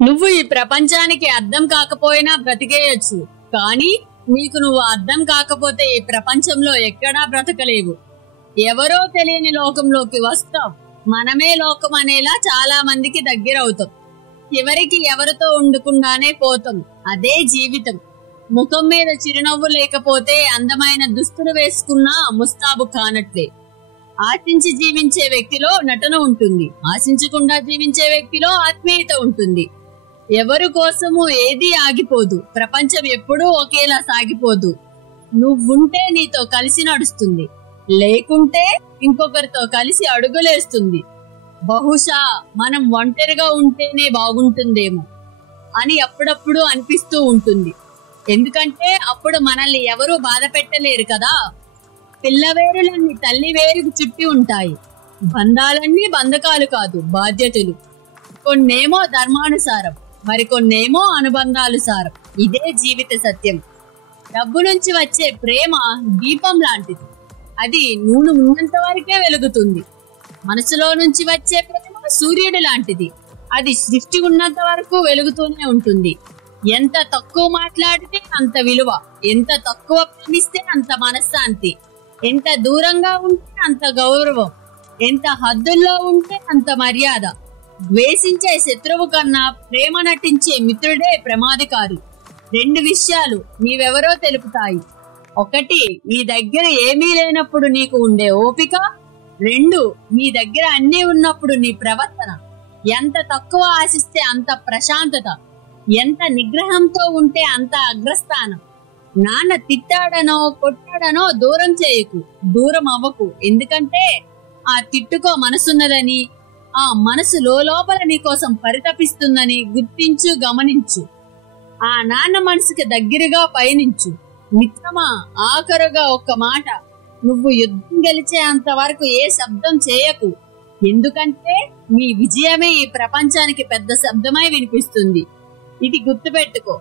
నువ్వు ఈ ప్రపంచానికి అర్థం కాకపోయినా బ్రతికేయచ్చు, కానీ నీకు నువ్వు అర్థం కాకపోతే ఈ ప్రపంచంలో ఎక్కడా బ్రతకలేవు. ఎవరో తెలియని లోకంలోకి వస్తాం, మనమే లోకం అనేలా చాలా మందికి దగ్గరవుతాం. చివరికి ఎవరితో ఉండకుండానే పోతాం. అదే జీవితం. ముఖం మీద చిరునవ్వు లేకపోతే అందమైన దుస్తులు వేసుకున్నా ముస్తాబు కానట్లే. ఆశించి జీవించే వ్యక్తిలో నటన ఉంటుంది, ఆశించకుండా జీవించే వ్యక్తిలో ఆత్మీయత ఉంటుంది. ఎవరి కోసము ఏదీ ఆగిపోదు. ప్రపంచం ఎప్పుడూ ఒకేలా సాగిపోదు. నువ్వుంటే నీతో కలిసి నడుస్తుంది, లేకుంటే ఇంకొకరితో కలిసి అడుగులేస్తుంది. బహుశా మనం ఒంటరిగా ఉంటేనే బాగుంటుందేమో అని అప్పుడప్పుడు అనిపిస్తూ ఉంటుంది. ఎందుకంటే అప్పుడు మనల్ని ఎవరూ బాధ పెట్టలేరు కదా. పిల్లవేరులన్నీ తల్లి వేరుకు చుట్టి ఉంటాయి. బంధాలన్నీ బంధకాలు కాదు, బాధ్యతలు. కొన్నేమో ధర్మానుసారం, మరికొన్నేమో అనుబంధాలుసారం. ఇదే జీవిత సత్యం. డబ్బు నుంచి వచ్చే ప్రేమ దీపం లాంటిది. అది నూనె ఉన్నంత వరకే వెలుగుతుంది. మనసులో నుంచి వచ్చే ప్రేమ సూర్యుడు లాంటిది. అది సృష్టి ఉన్నంత వరకు వెలుగుతూనే ఉంటుంది. ఎంత తక్కువ మాట్లాడితే అంత విలువ, ఎంత తక్కువ ప్రేమిస్తే అంత మనశ్శాంతి, ఎంత దూరంగా ఉంటే అంత గౌరవం, ఎంత హద్దుల్లో ఉంటే అంత మర్యాద. ద్వేషించే శత్రువు కన్నా ప్రేమ నటించే మిత్రుడే ప్రమాదకారి. రెండు విషయాలు నీవెవరో తెలుపుతాయి. ఒకటి, నీ దగ్గర ఏమీ లేనప్పుడు నీకు ఉండే ఓపిక. రెండు, నీ దగ్గర అన్నీ ఉన్నప్పుడు నీ ప్రవర్తన. ఎంత తక్కువ ఆశిస్తే అంత ప్రశాంతత, ఎంత నిగ్రహంతో ఉంటే అంత అగ్రస్థానం. నాన్న తిట్టాడనో కొట్టాడనో దూరం చేయకు, దూరం అవ్వకు. ఎందుకంటే ఆ తిట్టుకో మనసున్నదని, ఆ మనసు లోపల నీకోసం పరితపిస్తుందని గుర్తించు, గమనించు. ఆ నాన్న మనసుకి దగ్గరగా పయనించు. మిత్రమా, ఆఖరుగా ఒక్క మాట, నువ్వు యుద్ధం గెలిచే అంత వరకు ఏ శబ్దం చేయకు. ఎందుకంటే నీ విజయమే ఈ ప్రపంచానికి పెద్ద శబ్దమై వినిపిస్తుంది. ఇది గుర్తుపెట్టుకో.